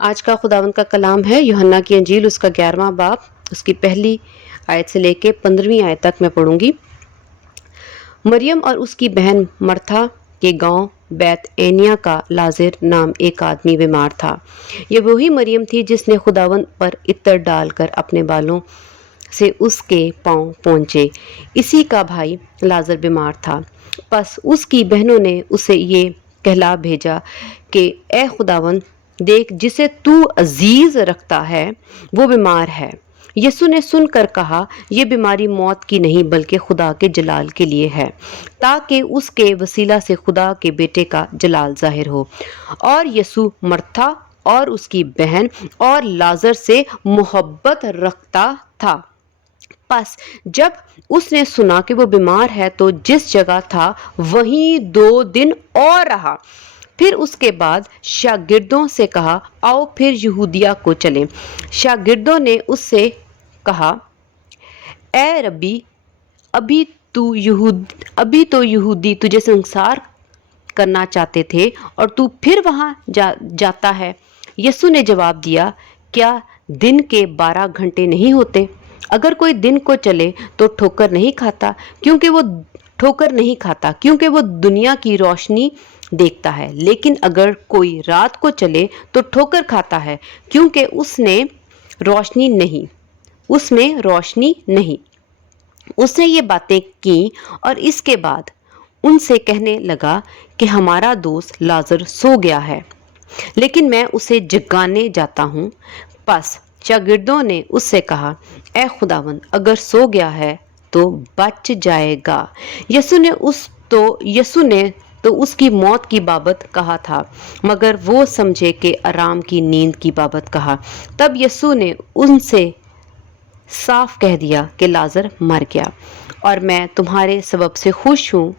آج کا خداوند کا کلام ہے یوحنا کی انجیل اس کا 11واں باب اس کی پہلی آیت سے لے کے 15ویں آیت تک میں پڑھوں گی۔ مریم اور اس کی بہن مرتھا کے گاؤں بیت اینیا کا لازر نام ایک آدمی بیمار تھا۔ یہ وہی مریم تھی جس نے خداوند پر عطر ڈال کر اپنے بالوں سے اس کے پاؤں پونچھے۔ اسی کا بھائی لازر بیمار تھا۔ پس اس کی بہنوں نے اسے یہ کہلا بھیجا کہ اے خداوند دیکھ، جسے تو عزیز رکھتا ہے وہ بیمار ہے۔ یسوع نے سن کر کہا، یہ بیماری موت کی نہیں بلکہ خدا کے جلال کے لیے ہے، تاکہ اس کے وسیلہ سے خدا کے بیٹے کا جلال ظاہر ہو۔ اور یسوع مرتھا اور اس کی بہن اور لازر سے محبت رکھتا تھا۔ پس جب اس نے سنا کہ وہ بیمار ہے تو جس جگہ تھا وہیں 2 دن اور رہا۔ پھر اس کے بعد شاگردوں سے کہا، آؤ پھر یہودیہ کو چلیں۔ شاگردوں نے اس سے کہا، اے ربی، ابھی تو یہودی تجھے سنسار کرنا چاہتے تھے اور تو پھر وہاں جاتا ہے۔ یسوع نے جواب دیا، کیا دن کے 12 گھنٹے نہیں ہوتے؟ اگر کوئی دن کو چلے تو ٹھوکر نہیں کھاتا کیونکہ وہ دنیا کی روشنی دیکھتا ہے، لیکن اگر کوئی رات کو چلے تو ٹھوکر کھاتا ہے کیونکہ اس میں روشنی نہیں۔ اس نے یہ باتیں کی اور اس کے بعد ان سے کہنے لگا کہ ہمارا دوست لازر سو گیا ہے، لیکن میں اسے جگانے جاتا ہوں۔ پس شاگردوں نے اس سے کہا، اے خداوند، اگر سو گیا ہے تو بچ جائے گا۔ یسوع نے تو اس کی موت کی بابت کہا تھا، مگر وہ سمجھے کہ آرام کی نیند کی بابت کہا۔ تب یسوع نے ان سے صاف کہہ دیا کہ لازر مر گیا، اور میں تمہارے سبب سے خوش ہوں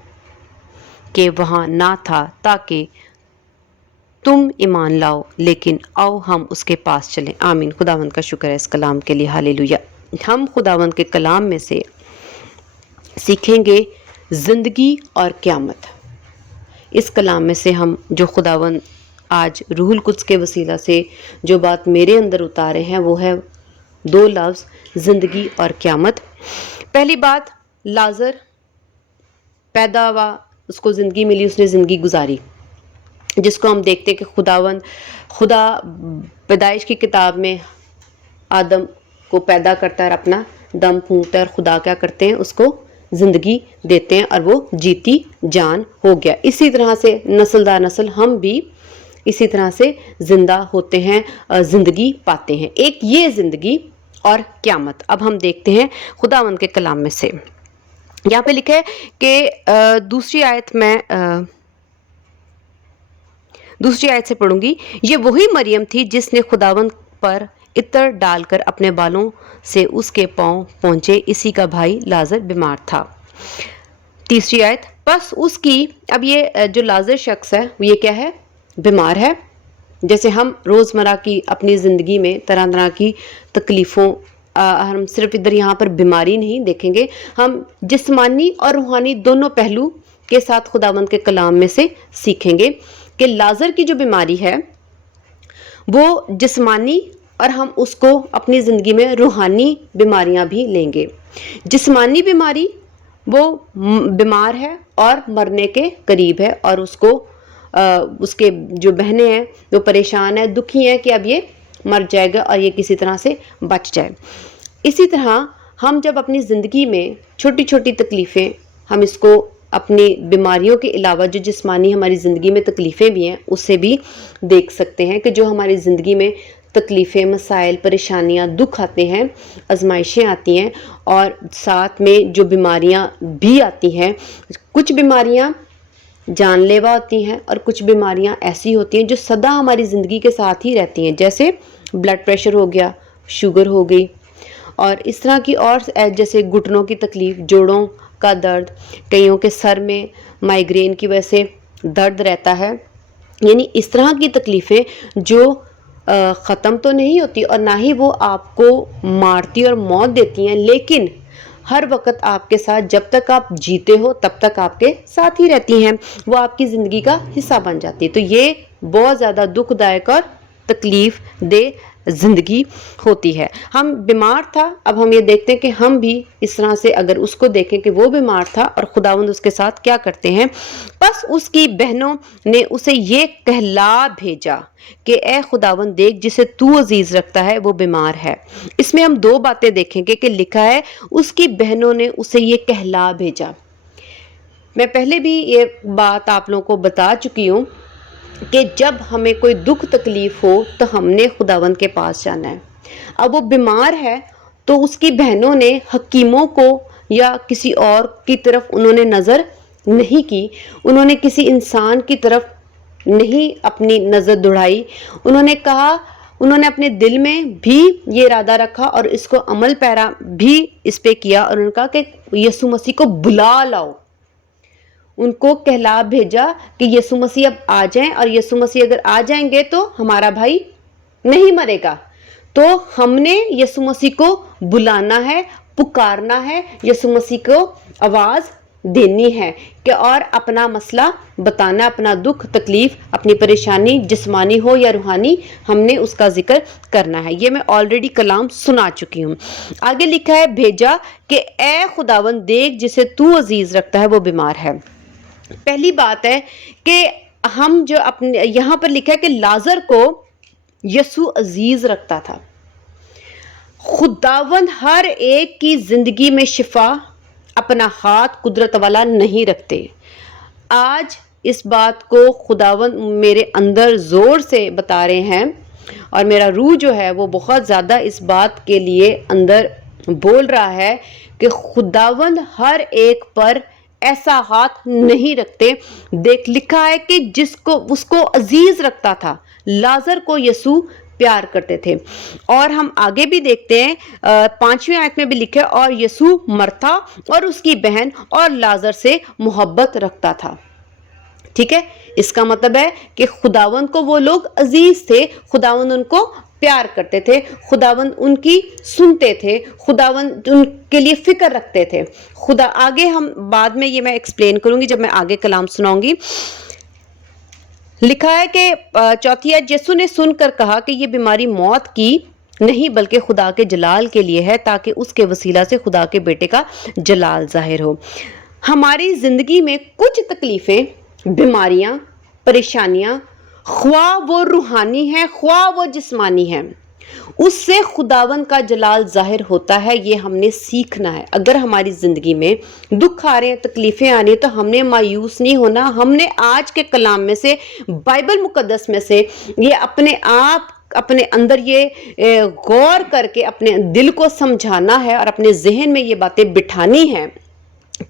کہ وہاں نہ تھا تاکہ تم ایمان لاؤ، لیکن آؤ ہم اس کے پاس چلیں۔ آمین۔ خداوند کا شکر ہے اس کلام کے لیے۔ ہالےلویا۔ ہم خداوند کے کلام میں سے سیکھیں گے زندگی اور قیامت۔ اس کلام میں سے ہم جو خداوند آج روح القدس کے وسیلہ سے جو بات میرے اندر اتارے ہیں وہ ہے 2 لفظ، زندگی اور قیامت۔ پہلی بات، لازر پیدا ہوا، اس کو زندگی ملی، اس نے زندگی گزاری، جس کو ہم دیکھتے کہ خدا پیدائش کی کتاب میں آدم کو پیدا کرتا ہے اور اپنا دم پھونکتا ہے، اور خدا کیا کرتے ہیں، اس کو زندگی دیتے ہیں اور وہ جیتی جان ہو گیا۔ اسی طرح سے نسل در نسل ہم بھی اسی طرح سے زندہ ہوتے ہیں، زندگی پاتے ہیں۔ ایک یہ زندگی اور قیامت۔ اب ہم دیکھتے ہیں خداوند کے کلام میں سے، یہاں پہ لکھا ہے کہ دوسری آیت سے پڑھوں گی۔ یہ وہی مریم تھی جس نے خداوند پر عطر ڈال کر اپنے بالوں سے اس کے پاؤں پونچھے۔ اسی کا بھائی لازر بیمار تھا۔ تیسری آیت، پس اس کی، اب یہ جو لازر شخص ہے وہ یہ کیا ہے، بیمار ہے۔ جیسے ہم روزمرہ کی اپنی زندگی میں طرح طرح کی تکلیفوں، ہم صرف ادھر یہاں پر بیماری نہیں دیکھیں گے، ہم جسمانی اور روحانی دونوں پہلو کے ساتھ خداوند کے کلام میں سے سیکھیں گے کہ لازر کی جو بیماری ہے وہ جسمانی، اور ہم اس کو اپنی زندگی میں روحانی بیماریاں بھی لیں گے۔ جسمانی بیماری، وہ بیمار ہے اور مرنے کے قریب ہے، اور اس کے جو بہنیں ہیں وہ پریشان ہیں، دکھی ہیں کہ اب یہ مر جائے گا اور یہ کسی طرح سے بچ جائے۔ اسی طرح ہم جب اپنی زندگی میں چھوٹی چھوٹی تکلیفیں، ہم اس کو اپنی بیماریوں کے علاوہ جو جسمانی ہماری زندگی میں تکلیفیں بھی ہیں اس سے بھی دیکھ سکتے ہیں کہ جو ہماری زندگی میں تکلیفیں، مسائل، پریشانیاں، دکھ آتے ہیں، آزمائشیں آتی ہیں، اور ساتھ میں جو بیماریاں بھی آتی ہیں، کچھ بیماریاں جان لیوا ہوتی ہیں اور کچھ بیماریاں ایسی ہوتی ہیں جو سدا ہماری زندگی کے ساتھ ہی رہتی ہیں، جیسے بلڈ پریشر ہو گیا، شوگر ہو گئی، اور اس طرح کی، اور جیسے گھٹنوں کی تکلیف، جوڑوں کا درد، کئیوں کے سر میں مائیگرین کی وجہ سے درد رہتا ہے۔ یعنی اس طرح کی تکلیفیں جو ختم تو نہیں ہوتی اور نہ ہی وہ آپ کو مارتی اور موت دیتی ہیں، لیکن ہر وقت آپ کے ساتھ، جب تک آپ جیتے ہو تب تک آپ کے ساتھ ہی رہتی ہیں، وہ آپ کی زندگی کا حصہ بن جاتی ہے۔ تو یہ بہت زیادہ دکھ دائق اور تکلیف دہ زندگی ہوتی ہے. ہم بیمار تھا، اب ہم یہ دیکھتے ہیں کہ ہم بھی اس طرح سے اگر اس کو دیکھیں کہ وہ بیمار تھا اور خداوند اس کے ساتھ کیا کرتے ہیں. بس اس کی بہنوں نے اسے یہ کہلا بھیجا کہ اے خداوند دیکھ جسے تو عزیز رکھتا ہے وہ بیمار ہے. اس میں ہم دو باتیں دیکھیں گے کہ لکھا ہے اس کی بہنوں نے اسے یہ کہلا بھیجا. میں پہلے بھی یہ بات آپ لوگوں کو بتا چکی ہوں کہ جب ہمیں کوئی دکھ تکلیف ہو تو ہم نے خداوند کے پاس جانا ہے. اب وہ بیمار ہے تو اس کی بہنوں نے حکیموں کو یا کسی اور کی طرف انہوں نے نظر نہیں کی، انہوں نے کسی انسان کی طرف نہیں اپنی نظر دوڑائی. انہوں نے کہا، انہوں نے اپنے دل میں بھی یہ ارادہ رکھا اور اس کو عمل پیرا بھی اس پہ کیا، اور انہوں نے کہا کہ یسوع مسیح کو بلا لاؤ. ان کو کہلا بھیجا کہ یسوع مسیح اب آ جائیں، اور یسوع مسیح اگر آ جائیں گے تو ہمارا بھائی نہیں مرے گا. تو ہم نے یسوع مسیح کو بلانا ہے، پکارنا ہے، یسوع مسیح کو آواز دینی ہے کہ اور اپنا مسئلہ بتانا، اپنا دکھ تکلیف، اپنی پریشانی جسمانی ہو یا روحانی، ہم نے اس کا ذکر کرنا ہے. یہ میں آلریڈی کلام سنا چکی ہوں. آگے لکھا ہے بھیجا کہ اے خداوند دیکھ جسے تو عزیز رکھتا ہے وہ بیمار ہے. پہلی بات ہے کہ ہم جو اپنے یہاں پر لکھا ہے کہ لازر کو یسوع عزیز رکھتا تھا. خداوند ہر ایک کی زندگی میں شفا اپنا ہاتھ قدرت والا نہیں رکھتے. آج اس بات کو خداوند میرے اندر زور سے بتا رہے ہیں، اور میرا روح جو ہے وہ بہت زیادہ اس بات کے لیے اندر بول رہا ہے کہ خداوند ہر ایک پر ایسا ہاتھ نہیں رکھتے. دیکھ لکھا ہے کہ جس کو اس کو عزیز رکھتا تھا، لازر کو یسوع پیار کرتے تھے. اور ہم آگے بھی دیکھتے ہیں 5ویں آیت میں بھی لکھا ہے اور یسوع مرتا اور اس کی بہن اور لازر سے محبت رکھتا تھا. ٹھیک ہے، اس کا مطلب ہے کہ خداوند کو وہ لوگ عزیز تھے، خداوند ان کو پیار کرتے تھے، خداوند ان کی سنتے تھے، خداوند ان کے لیے فکر رکھتے تھے. آگے ہم بعد میں یہ میں ایکسپلین کروں گی جب میں آگے کلام سناؤں گی. لکھا ہے کہ 4 آیت یسوع نے سن کر کہا کہ یہ بیماری موت کی نہیں بلکہ خدا کے جلال کے لیے ہے تاکہ اس کے وسیلہ سے خدا کے بیٹے کا جلال ظاہر ہو. ہماری زندگی میں کچھ تکلیفیں، بیماریاں، پریشانیاں، خواہ وہ روحانی ہیں خواہ وہ جسمانی ہیں، اس سے خداوند کا جلال ظاہر ہوتا ہے. یہ ہم نے سیکھنا ہے. اگر ہماری زندگی میں دکھ آ رہے ہیں، تکلیفیں آ رہی ہیں، تو ہم نے مایوس نہیں ہونا. ہم نے آج کے کلام میں سے، بائبل مقدس میں سے یہ اپنے آپ اپنے اندر یہ غور کر کے اپنے دل کو سمجھانا ہے اور اپنے ذہن میں یہ باتیں بٹھانی ہیں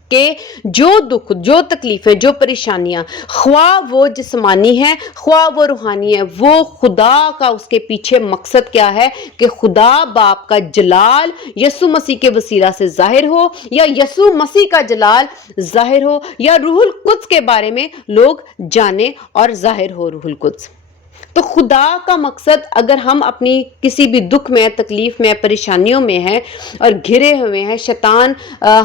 کہ جو دکھ، جو تکلیفیں، جو پریشانیاں، خواہ وہ جسمانی ہیں خواہ وہ روحانی ہیں، وہ خدا کا اس کے پیچھے مقصد کیا ہے کہ خدا باپ کا جلال یسوع مسیح کے وسیلہ سے ظاہر ہو، یا یسوع مسیح کا جلال ظاہر ہو، یا روح القدس کے بارے میں لوگ جانیں اور ظاہر ہو روح القدس. تو خدا کا مقصد، اگر ہم اپنی کسی بھی دکھ میں، تکلیف میں، پریشانیوں میں ہیں اور گھرے ہوئے ہیں، شیطان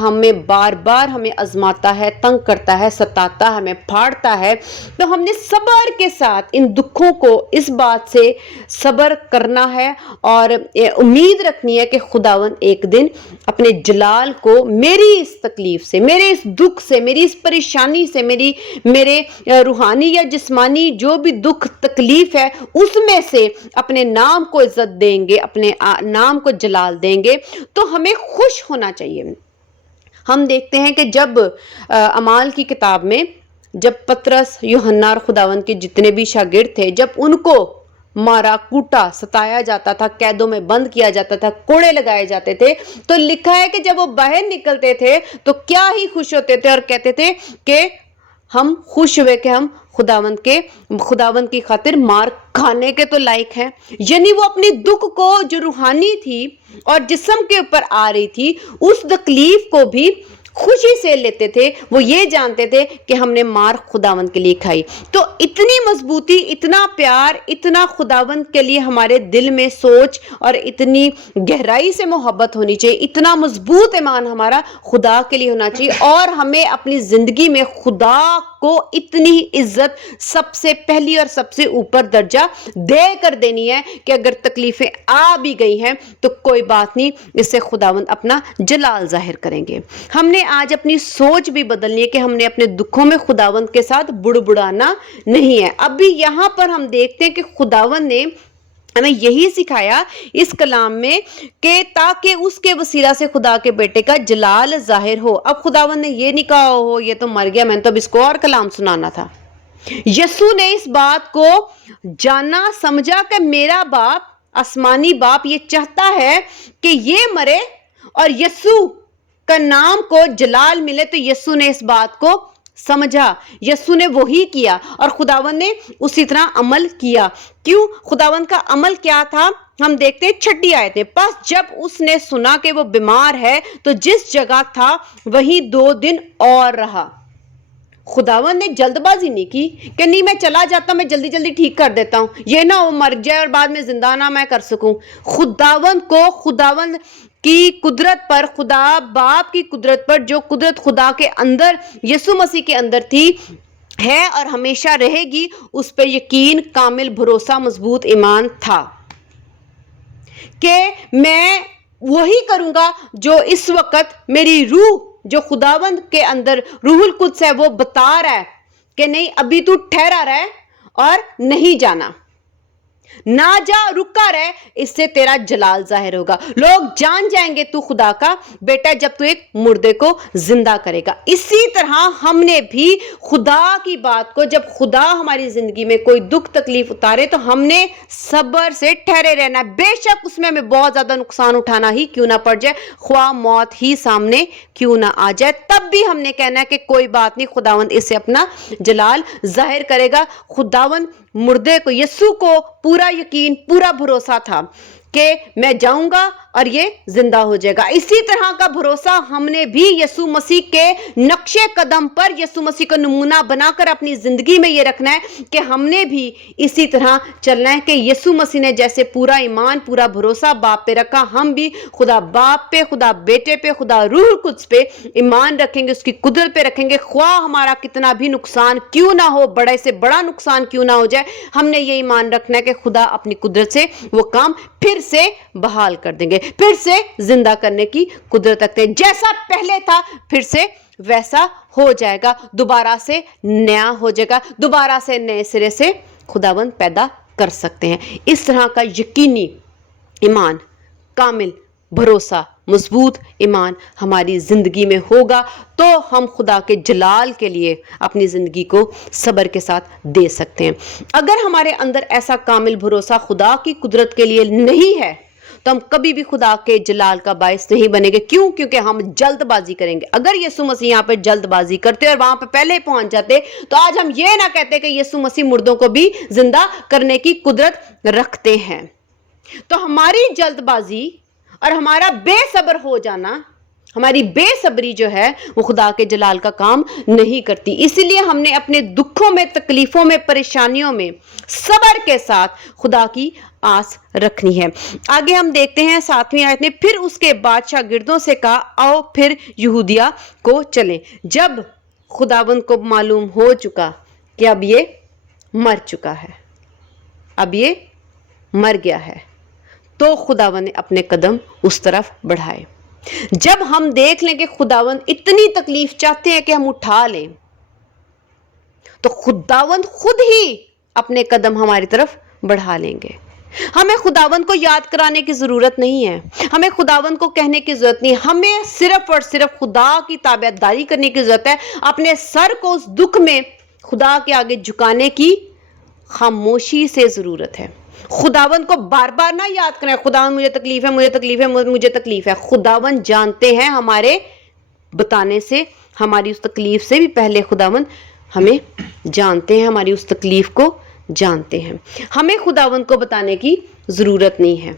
ہمیں بار بار ہمیں آزماتا ہے، تنگ کرتا ہے، ستاتا ہے، ہمیں پھاڑتا ہے، تو ہم نے صبر کے ساتھ ان دکھوں کو اس بات سے صبر کرنا ہے اور امید رکھنی ہے کہ خداوند ایک دن اپنے جلال کو میری اس تکلیف سے، میرے اس دکھ سے، میری اس پریشانی سے، میرے روحانی یا جسمانی جو بھی دکھ تکلیف ہے اس میں سے اپنے نام کو عزت دیں گے، اپنے نام کو جلال دیں گے. تو ہمیں خوش ہونا چاہیے. ہم دیکھتے ہیں کہ جب اعمال کی کتاب میں جب پطرس، یوحنا اور خداوند کے جتنے بھی شاگرد تھے، جب ان کو مارا کوٹا ستایا جاتا تھا، قیدوں میں بند کیا جاتا تھا، کوڑے لگائے جاتے تھے، تو لکھا ہے کہ جب وہ باہر نکلتے تھے تو کیا ہی خوش ہوتے تھے اور کہتے تھے کہ ہم خوش ہوئے کہ ہم خداوند کی خاطر مار کھانے کے تو لائق ہیں. یعنی وہ اپنی دکھ کو جو روحانی تھی اور جسم کے اوپر آ رہی تھی، اس تکلیف کو بھی खुशी से लेते थे, वो ये जानते थे कि हमने मार खुदावंद के लिए खाई। तो इतनी मजबूती, इतना प्यार, इतना खुदावंद के लिए हमारे दिल में सोच और इतनी गहराई से मोहब्बत होनी चाहिए, इतना मजबूत ईमान हमारा खुदा के लिए होना चाहिए, और हमें अपनी जिंदगी में खुदा को इतनी इज्जत सबसे पहली और सबसे ऊपर दर्जा दे कर देनी है कि अगर तकलीफें आ भी गई हैं तो कोई बात नहीं, इससे खुदावंद अपना जलाल जाहिर करेंगे। हमने आज अपनी सोच भी बदलनी है कि हमने अपने दुखों में खुदावंद के साथ बुड़बुड़ाना नहीं है। अभी यहां पर हम देखते हैं कि खुदावंद ने हमें यही सिखाया इस कलाम में कि ताकि उसके वसीला से खुदा के बेटे का जलाल जाहिर हो। अब खुदावंद ने ये नहीं कहा हो ये तो मर गया, मैंने तो अब इसको और कलाम सुनाना था। यीशु ने इस बात को जाना, समझा कि मेरा बाप, आसमानी बाप, ये चाहता है कि ये मरे और यीशु का नाम को जलाल मिले। तो यीशु ने इस बात को समझा, यीशु ने वही किया और खुदावंद ने उसी तरह अमल किया। क्यों? खुदावंद का अमल क्या था? हम देखते हैं 6 आयत में, बस जब उसने सुना कि वो बीमार है तो जिस जगह था वहीं 2 दिन और रहा। खुदावंद ने जल्दबाजी नहीं की कि नहीं मैं चला जाता हूं, मैं जल्दी जल्दी ठीक कर देता हूं, ये ना वो मर जाए और बाद में जिंदा ना मैं कर सकूं। खुदावंद को, खुदावंद की कुदरत पर, खुदा बाप की कुदरत पर, जो कुदरत खुदा के अंदर, यीशु मसीह के अंदर थी, है और हमेशा रहेगी, उस पर यकीन, कामिल भरोसा, मजबूत ईमान था कि मैं वही करूंगा जो इस वक्त मेरी रूह, जो खुदावंद के अंदर रूहुल कुद्स है, वो बता रहा है कि नहीं अभी तू ठहरा रहे और नहीं जाना, ना जा, रुका रहे, इससे तेरा जलाल जाहिर होगा। लोग जान जाएंगे तू खुदा का बेटा जब तू एक मुर्दे को जिंदा करेगा। इसी तरह हमने भी खुदा की बात को, जब खुदा हमारी जिंदगी में कोई दुख तकलीफ उतारे तो हमने सब्र से ठहरे रहना, बेशक उसमें हमें बहुत ज्यादा नुकसान उठाना ही क्यों ना पड़ जाए, ख्वाह मौत ही सामने क्यों ना आ जाए, तब भी हमने कहना है कि कोई बात नहीं, खुदावंद इससे अपना जलाल जाहिर करेगा। खुदावंद मुर्दे को, यीशु को पूरा यकीन, पूरा भरोसा था कि मैं जाऊंगा और ये जिंदा हो जाएगा। इसी तरह का भरोसा हमने भी यीशु मसीह के नक्शे कदम पर, यीशु मसीह का नमूना बनाकर अपनी जिंदगी में ये रखना है कि हमने भी इसी तरह चलना है कि यीशु मसीह ने जैसे पूरा ईमान, पूरा भरोसा बाप पे रखा, हम भी खुदा बाप पे, खुदा बेटे पे, खुदा रूह कुद्स पे ईमान रखेंगे, उसकी कुदरत पे रखेंगे, ख्वाह हमारा कितना भी नुकसान क्यों ना हो, बड़े से बड़ा नुकसान क्यों ना हो जाए, हमने ये ईमान रखना है कि खुदा अपनी कुदरत से वो काम फिर से बहाल कर देंगे, फिर से जिंदा करने की कुदरत रखते हैं। जैसा पहले था फिर से वैसा हो जाएगा, दोबारा से नया हो जाएगा, दोबारा से नए सिरे से खुदावंद पैदा कर सकते हैं। इस तरह का यकीनी ईमान, कामिल भरोसा, मजबूत ईमान हमारी जिंदगी में होगा तो हम खुदा के जलाल के लिए अपनी जिंदगी को सब्र के साथ दे सकते हैं। अगर हमारे अंदर ऐसा कामिल भरोसा खुदा की कुदरत के लिए नहीं है तो हम कभी भी खुदा के जलाल का बायस नहीं बनेंगे। क्यों? क्योंकि हम जल्दबाजी करेंगे। अगर यीशु मसीह यहाँ पे जल्दबाजी करते और वहां पे पहले पहुंच जाते तो आज हम ये ना कहते कि यीशु मसीह मुर्दों को भी जिंदा करने की कुदरत रखते हैं। तो हमारी जल्दबाजी और हमारा बेसब्र हो जाना, हमारी बेसब्री जो है वो खुदा के जलाल का काम नहीं करती। इसीलिए हमने अपने दुखों में, तकलीफों में, परेशानियों में सब्र के साथ खुदा की आस रखनी है। आगे हम देखते हैं 7वीं आयत में, फिर उसके बाद शागिर्दों से कहा आओ फिर यहूदिया को चलें। जब खुदावंद को मालूम हो चुका कि अब ये मर चुका है, अब ये मर गया है, तो खुदावंद ने अपने कदम उस तरफ बढ़ाए। जब हम देख लें कि खुदावंद इतनी तकलीफ चाहते हैं कि हम उठा लें, तो खुदावंद खुद ही अपने कदम हमारी तरफ बढ़ा लेंगे। हमें खुदावंद को याद कराने की जरूरत नहीं है, हमें खुदावंद को कहने की जरूरत नहीं, हमें सिर्फ और सिर्फ खुदा की ताबेदारी करने की जरूरत है। अपने सर को उस दुख में खुदा के आगे झुकाने की खामोशी से जरूरत है। खुदावंद को बार बार ना याद करें, खुदावंद मुझे तकलीफ है, मुझे तकलीफ है, मुझे तकलीफ है। खुदावंद जानते हैं, हमारे बताने से, हमारी उस तकलीफ से भी पहले खुदावंद हमें जानते हैं, हमारी उस तकलीफ को जानते हैं। हमें खुदावंद को बताने की जरूरत नहीं है।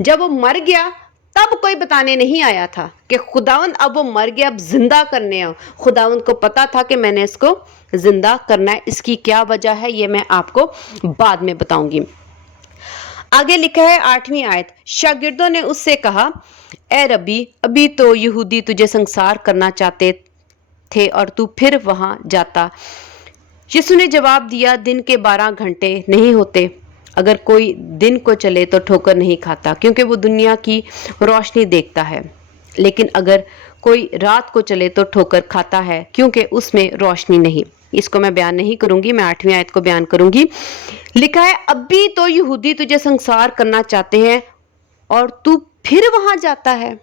जब वो मर गया तब कोई बताने नहीं आया था कि खुदावंद अब वो मर गया, अब जिंदा करने आओ। खुदावंद को पता था कि मैंने इसको जिंदा करना है। इसकी क्या वजह है ये मैं आपको बाद में बताऊंगी। आगे लिखा है 8वीं आयत, शागिर्दों ने उससे कहा, ए रब्बी, अभी तो यहूदी तुझे संसार करना चाहते थे और तू फिर वहां जाता। यीशु ने जवाब दिया, दिन के 12 घंटे नहीं होते। अगर कोई दिन को चले तो ठोकर नहीं खाता, क्योंकि वो दुनिया की रोशनी देखता है। लेकिन अगर कोई रात को चले तो ठोकर खाता है, क्योंकि उसमें रोशनी नहीं। इसको मैं बयान नहीं करूंगी, मैं 8वीं आयत को बयान करूंगी। लिखा है, अभी तो यहूदी तुझे संसार करना चाहते हैं और तू फिर वहां जाता है।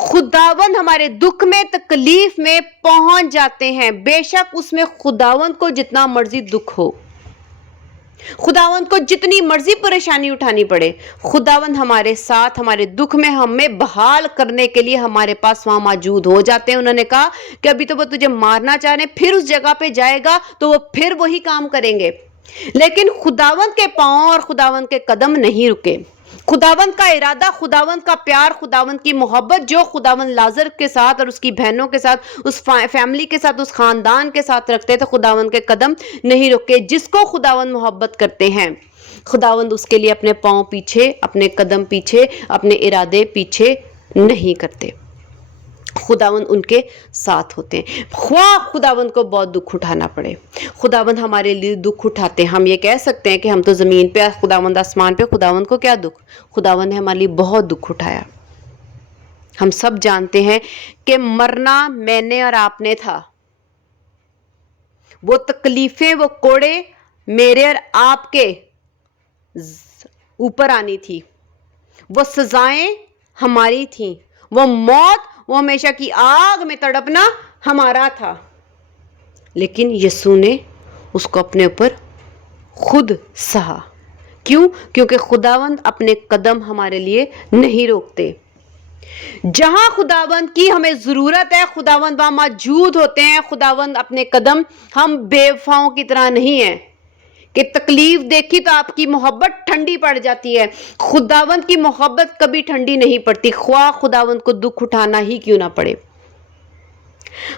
खुदावंद हमारे दुख में, तकलीफ में पहुंच जाते हैं, बेशक उसमें खुदावंद को जितना मर्जी दुख हो, खुदावंद को जितनी मर्जी परेशानी उठानी पड़े, खुदावंद हमारे साथ, हमारे दुख में हमें बहाल करने के लिए हमारे पास वहां मौजूद हो जाते हैं। उन्होंने कहा कि अभी तो वो तुझे मारना चाह रहे हैं, फिर उस जगह पे जाएगा तो वो फिर वही काम करेंगे। लेकिन खुदावंद के पांव और खुदावंद के कदम नहीं रुके। खुदावंद का इरादा, खुदावंद का प्यार, खुदावंद की मोहब्बत जो खुदावंद लाजर के साथ और उसकी बहनों के साथ, उस फैमिली के साथ, उस खानदान के साथ रखते थे, खुदावंद के कदम नहीं रुके। जिसको खुदावंद मोहब्बत करते हैं, खुदावंद उसके लिए अपने पांव पीछे, अपने कदम पीछे, अपने इरादे पीछे नहीं करते। खुदावंद उनके साथ होते हैं। खुदावंद को बहुत दुख उठाना पड़े, खुदावंद हमारे लिए दुख उठाते हैं। हम ये कह सकते हैं कि हम तो ज़मीन पे, खुदावंद आसमान पे, खुदावंद को क्या दुख। खुदावंद ने हमारे लिए बहुत दुख उठाया। हम सब जानते हैं कि मरना मैंने और आपने था। वो तकलीफें, वो कोड़े मेरे और आपके ऊपर आनी थी, वो सजाएं हमारी थी, वो मौत, वो हमेशा की आग में तड़पना हमारा था। लेकिन यीशु ने उसको अपने ऊपर खुद सहा। क्यों? क्योंकि खुदावंद अपने कदम हमारे लिए नहीं रोकते। जहां खुदावंद की हमें जरूरत है, खुदावंद वहां मौजूद होते हैं। खुदावंद अपने कदम, हम बेवफाओं की तरह नहीं है कि तकलीफ देखी तो आपकी मोहब्बत ठंडी पड़ जाती है। खुदावंद की मोहब्बत कभी ठंडी नहीं पड़ती, ख्वाह खुदावंद को दुख उठाना ही क्यों ना पड़े।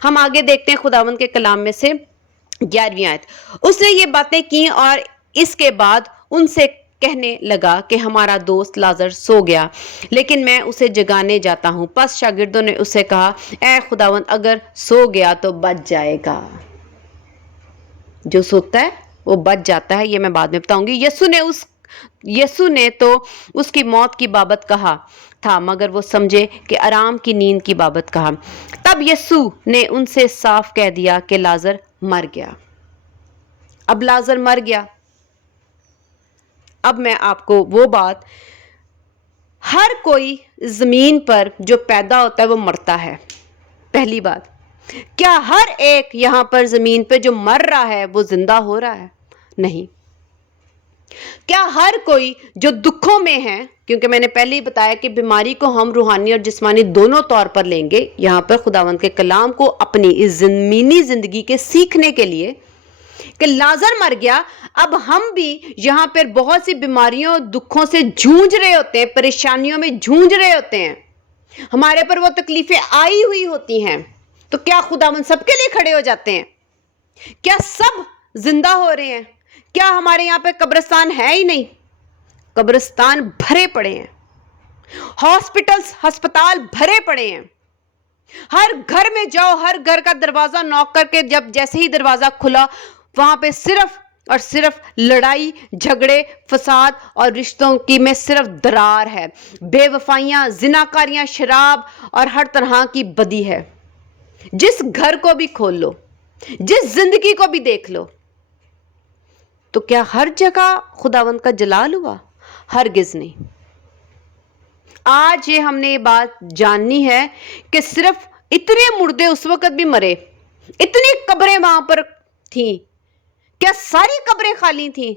हम आगे देखते हैं खुदावंद के कलाम में से 11वीं आयत, उसने ये बातें की और इसके बाद उनसे कहने लगा कि हमारा दोस्त लाजर सो गया, लेकिन मैं उसे जगाने जाता हूं। बस शागिर्दों ने उससे कहा, ऐ खुदावंद, अगर सो गया तो बच जाएगा। जो सोता है वो बच जाता है, ये मैं बाद में बताऊंगी। यीशु ने तो उसकी मौत की बाबत कहा था, मगर वो समझे कि आराम की नींद की बाबत कहा। तब यीशु ने उनसे साफ कह दिया कि लाजर मर गया। अब लाजर मर गया। अब मैं आपको वो बात, हर कोई जमीन पर जो पैदा होता है वो मरता है। पहली बात, क्या हर एक यहां पर जमीन पे जो मर रहा है वो जिंदा हो रहा है? नहीं। क्या हर कोई जो दुखों में है, क्योंकि मैंने पहले ही बताया कि बीमारी को हम रूहानी और जिस्मानी दोनों तौर पर लेंगे, यहां पर खुदावंद के कलाम को अपनी इस ज़मीनी जिंदगी के सीखने के लिए कि लाजर मर गया। अब हम भी यहां पर बहुत सी बीमारियों, दुखों से जूझ रहे होते हैं, परेशानियों में जूझ रहे होते हैं, हमारे पर वो तकलीफें आई हुई होती हैं। तो क्या खुदावंद सबके लिए खड़े हो जाते हैं? क्या सब जिंदा हो रहे हैं? क्या हमारे यहां पे कब्रिस्तान है ही नहीं? कब्रिस्तान भरे पड़े हैं, हॉस्पिटल्स, अस्पताल भरे पड़े हैं। हर घर में जाओ, हर घर का दरवाजा नॉक करके जब जैसे ही दरवाजा खुला, वहां पे सिर्फ और सिर्फ लड़ाई, झगड़े, फसाद और रिश्तों की में सिर्फ दरार है। बेवफाइयां, जिनाकारियां, शराब और हर तरह की बदी है। जिस घर को भी खोल लो, जिस जिंदगी को भी देख लो, तो क्या हर जगह खुदावंद का जलाल हुआ? हरगिज नहीं। आज ये हमने ये बात जाननी है कि सिर्फ इतने मुर्दे उस वक्त भी मरे, इतनी कब्रें वहां पर थी, क्या सारी कब्रें खाली थी?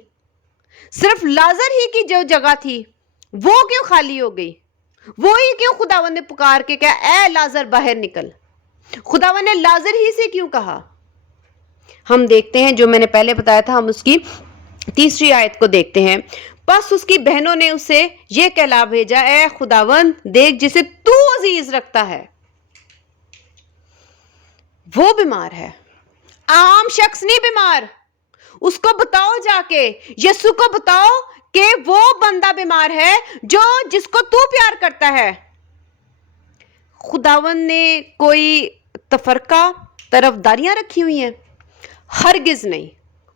सिर्फ लाजर ही की जो जगह थी वो क्यों खाली हो गई? वो ही क्यों खुदावंद ने पुकार के क्या, ऐ लाजर बाहर निकल? खुदावंद ने लाजर ही से क्यों कहा? हम देखते हैं, जो मैंने पहले बताया था, हम उसकी 3री आयत को देखते हैं। बस उसकी बहनों ने उसे यह कहला भेजा, ए खुदावन देख जिसे तू अजीज रखता है वो बीमार है। आम शख्स नहीं बीमार, उसको बताओ जाके, यीशु को बताओ कि वो बंदा बीमार है जो जिसको तू प्यार करता है। खुदावन ने कोई तफरका तरफदारियां रखी हुई हैं? हरगिज नहीं।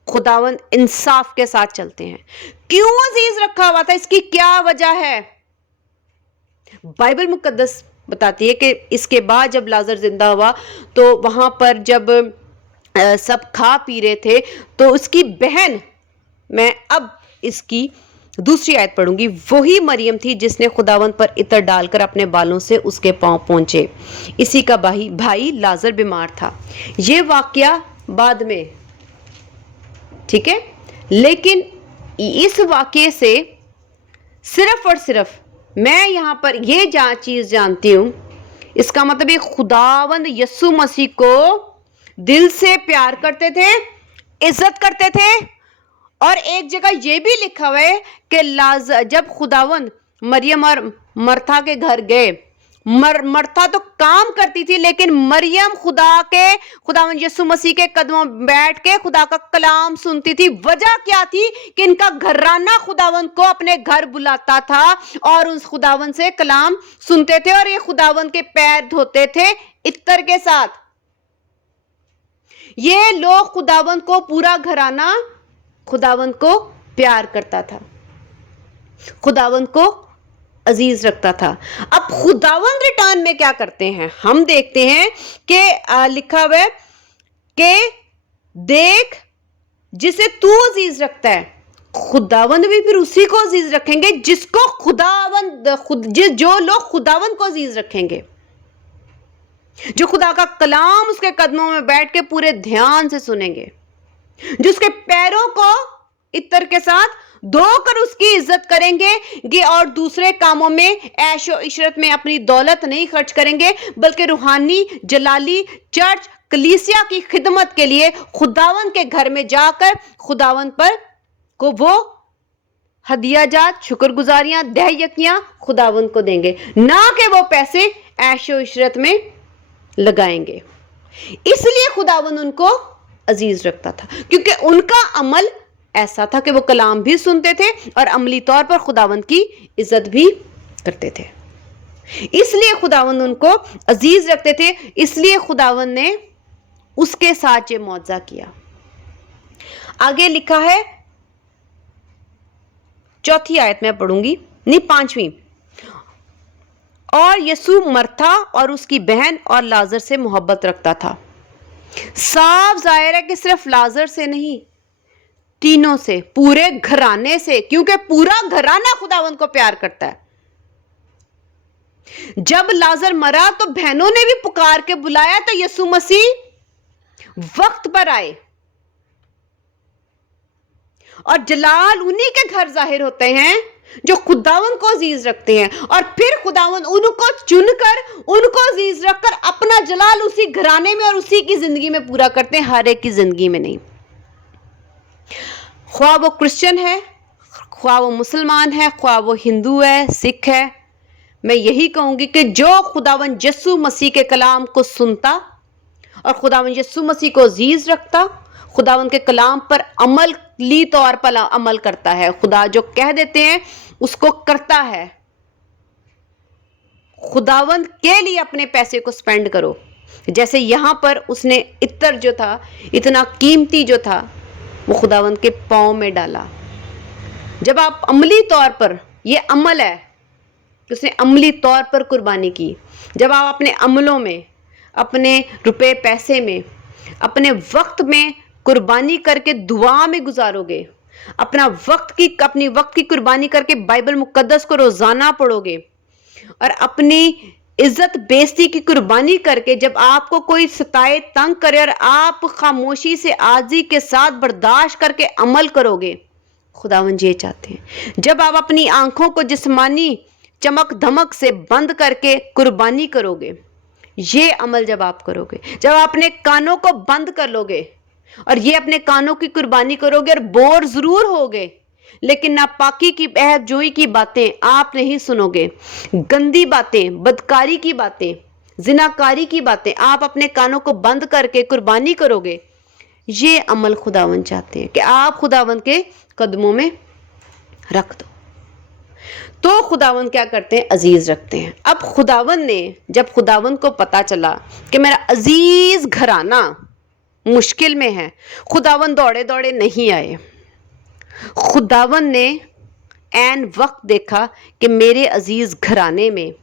खुदावन इंसाफ के साथ चलते हैं। क्यों अजीज रखा हुआ था, इसकी क्या वजह है? बाइबल मुकद्दस बताती है कि इसके बाद जब लाजर जिंदा हुआ तो वहां पर जब सब खा पी रहे थे तो उसकी बहन, मैं अब इसकी दूसरी आयत पढ़ूंगी, वही मरियम थी जिसने खुदावन पर इत्र डालकर अपने बालों से उसके पांव पोंछे। इसी का भाई लाजर बीमार था। ये वाकया बाद में, ठीक है, लेकिन इस वाकये से सिर्फ और सिर्फ मैं यहां पर यह चीज जानती हूं, इसका मतलब ये खुदावंद यीशु मसीह को दिल से प्यार करते थे, इज्जत करते थे। और एक जगह यह भी लिखा हुआ है कि जब खुदावंद मरियम और मर्था के घर गए, मर्था तो काम करती थी लेकिन मरियम खुदावंद यीशु मसीह के कदमों में बैठ के खुदा का कलाम सुनती थी। वजह क्या थी कि इनका घराना खुदावंद को अपने घर बुलाता था और उस खुदावंद से कलाम सुनते थे और ये खुदावंद के पैर धोते थे इत्तर के साथ। ये लोग खुदावंद को, पूरा घराना खुदावंद को प्यार करता था, खुदावंद को अजीज रखता था। अब खुदावंद रिटर्न में क्या करते हैं हम देखते हैं कि लिखा हुआ है कि देख जिसे तू अजीज रखता है, खुदावंद भी फिर उसी को अजीज रखेंगे जिसको जो लोग खुदावंद को अजीज रखेंगे, जो खुदा का कलाम उसके कदमों में बैठ के पूरे ध्यान से सुनेंगे, जो उसके पैरों को इत्र के साथ धोकर उसकी इज्जत करेंगे और दूसरे कामों में ऐशो इशरत में अपनी दौलत नहीं खर्च करेंगे, बल्कि रूहानी जलाली चर्च कलीसिया की खिदमत के लिए खुदावंद के घर में जाकर खुदावंद पर को वो हदिया जात, शुक्रगुजारियां, दहयकियां खुदावंद को देंगे, ना कि वो पैसे ऐशो इशरत में लगाएंगे। इसलिए खुदावंद उनको अजीज रखता था क्योंकि उनका अमल ऐसा था कि वो कलाम भी सुनते थे और अमली तौर पर खुदावंद की इज्जत भी करते थे। इसलिए खुदावंद उनको अजीज रखते थे, इसलिए खुदावंद ने उसके साथ ये मौजज़ा किया। आगे लिखा है, चौथी आयत में पढ़ूंगी, नहीं 5वीं, और यीशु मर्था और उसकी बहन और लाजर से मोहब्बत रखता था। साफ जाहिर है कि सिर्फ लाजर से नहीं, तीनों से, पूरे घराने से, क्योंकि पूरा घराना खुदावंद को प्यार करता है। जब लाजर मरा तो बहनों ने भी पुकार के बुलाया तो यीशु मसीह वक्त पर आए और जलाल उन्हीं के घर जाहिर होते हैं जो खुदावंद को अजीज रखते हैं, और फिर खुदावंद उनको चुनकर, उनको अजीज रखकर अपना जलाल उसी घराने में और उसी की जिंदगी में पूरा करते हैं, हर एक की जिंदगी में नहीं। ख्वाह वो क्रिश्चियन है, ख्वाह वो मुसलमान है, ख्वाह वो हिंदू है, सिख है, मैं यही कहूंगी कि जो खुदावंद यीशु मसीह के कलाम को सुनता और खुदावंद यीशु मसीह को अजीज रखता, खुदावंद के कलाम पर अमली तौर पर अमल करता है, खुदा जो कह देते हैं उसको करता है। खुदावंद के लिए अपने पैसे को स्पेंड करो, जैसे यहां पर उसने इत्र जो था, इतना कीमती जो था, वो खुदावंद के पांव में डाला। जब आप अमली तौर पर, ये अमल है कि उसने अमली तौर पर कुर्बानी की, जब आप अपने अमलों में, अपने रुपए पैसे में, अपने वक्त में कुर्बानी करके दुआ में गुजारोगे, अपनी वक्त की कुर्बानी करके बाइबल मुकद्दस को रोजाना पढ़ोगे और अपनी इज्जत बेइज्जती की कुर्बानी करके जब आपको कोई सताए, तंग करे और आप खामोशी से आजी के साथ बर्दाश्त करके अमल करोगे, खुदावंद ये चाहते हैं। जब आप अपनी आंखों को जिस्मानी चमक धमक से बंद करके कुर्बानी करोगे, ये अमल जब आप करोगे, जब आप अपने कानों को बंद कर लोगे और ये अपने कानों की कुर्बानी करोगे और बोर जरूर होगे, लेकिन नापाकी की अहद जोई की बातें आप नहीं सुनोगे। गंदी बातें, बदकारी की बातें, जिनाकारी की बातें आप अपने कानों को बंद करके कुर्बानी करोगे। ये अमल खुदावन चाहते हैं कि आप खुदावन के कदमों में रख दो। तो खुदावन क्या करते हैं? अजीज रखते हैं। अब खुदावन ने, जब खुदावन को पता चला कि मेरा अजीज घराना मुश्किल में है, खुदावन दौड़े दौड़े नहीं आए। खुदावन ने ऐन वक्त देखा कि मेरे अजीज घराने में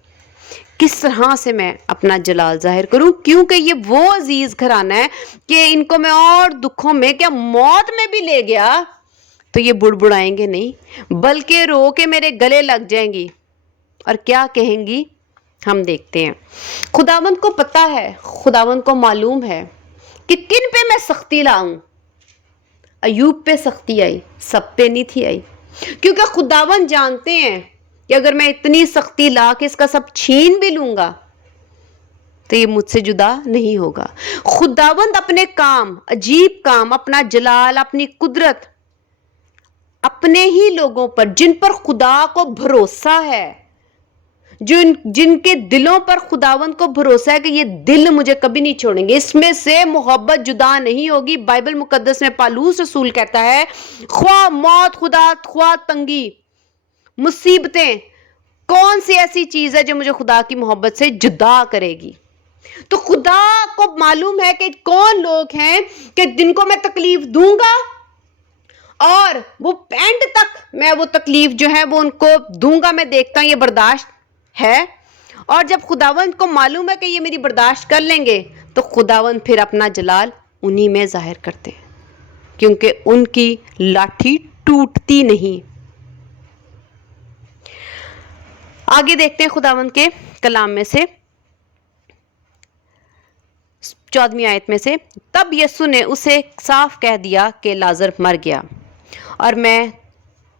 किस तरह से मैं अपना जलाल जाहिर करूं, क्योंकि ये वो अजीज घराना है कि इनको मैं और दुखों में, क्या मौत में भी ले गया तो ये बुड़बुड़ाएंगे नहीं, बल्कि रो के मेरे गले लग जाएंगी। और क्या कहेंगी? हम देखते हैं। खुदावंद को पता है, खुदावंद को मालूम है कि किन पे मैं सख्ती लाऊं। अयूब पे सख्ती आई, सब पे नहीं थी आई, क्योंकि खुदावंद जानते हैं कि अगर मैं इतनी सख्ती ला के इसका सब छीन भी लूंगा तो ये मुझसे जुदा नहीं होगा। खुदावंद अपने काम, अजीब काम, अपना जलाल, अपनी कुदरत अपने ही लोगों पर, जिन पर खुदा को भरोसा है, जिनके दिलों पर खुदावंद को भरोसा है कि ये दिल मुझे कभी नहीं छोड़ेंगे, इसमें से मोहब्बत जुदा नहीं होगी। बाइबल मुकद्दस में पालूस रसूल कहता है, ख्वा मौत, खुदा ख्वा तंगी, मुसीबतें, कौन सी ऐसी चीज है जो मुझे खुदा की मोहब्बत से जुदा करेगी? तो खुदा को मालूम है कि कौन लोग हैं कि जिनको मैं तकलीफ दूंगा और वो एंड तक मैं वो तकलीफ जो है वो उनको दूंगा। मैं देखता हूं ये बर्दाश्त है, और जब खुदावंद को मालूम है कि ये मेरी बर्दाश्त कर लेंगे तो खुदावंद फिर अपना जलाल उन्हीं में जाहिर करते हैं, क्योंकि उनकी लाठी टूटती नहीं। आगे देखते हैं खुदावंद के कलाम में से 14वीं आयत में से, तब यीशु ने उसे साफ कह दिया कि लाजर मर गया और मैं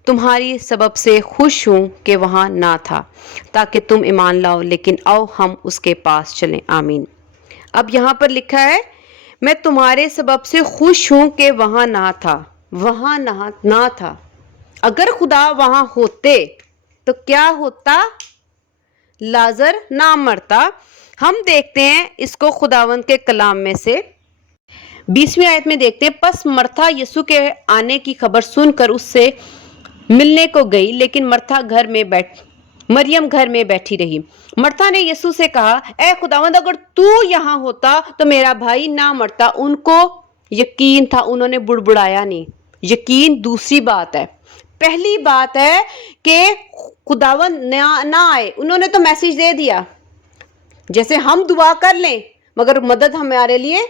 तुम्हारी सबब से खुश हूं कि वहां ना था, ताकि तुम ईमान लाओ, लेकिन आओ हम उसके पास चलें। आमीन। अब यहां पर लिखा है, मैं तुम्हारे सबब से खुश हूं कि वहां ना था, वहां ना था। अगर खुदा वहां होते तो क्या होता? लाजर ना मरता। हम देखते हैं इसको खुदावंद के कलाम में से 20वीं आयत में देखते हैं, पस मर्था यीशु के आने की खबर सुनकर उससे मिलने को गई, लेकिन मरियम घर में बैठी रही। मर्था ने यीशु से कहा, ए खुदावंद, अगर तू यहाँ होता तो मेरा भाई ना मरता। उनको यकीन था, उन्होंने बुड़बुड़ाया नहीं। यकीन दूसरी बात है। पहली बात है कि खुदावंद ना आए, उन्होंने तो मैसेज दे दिया, जैसे हम दुआ कर लें मगर मदद हमारे लिए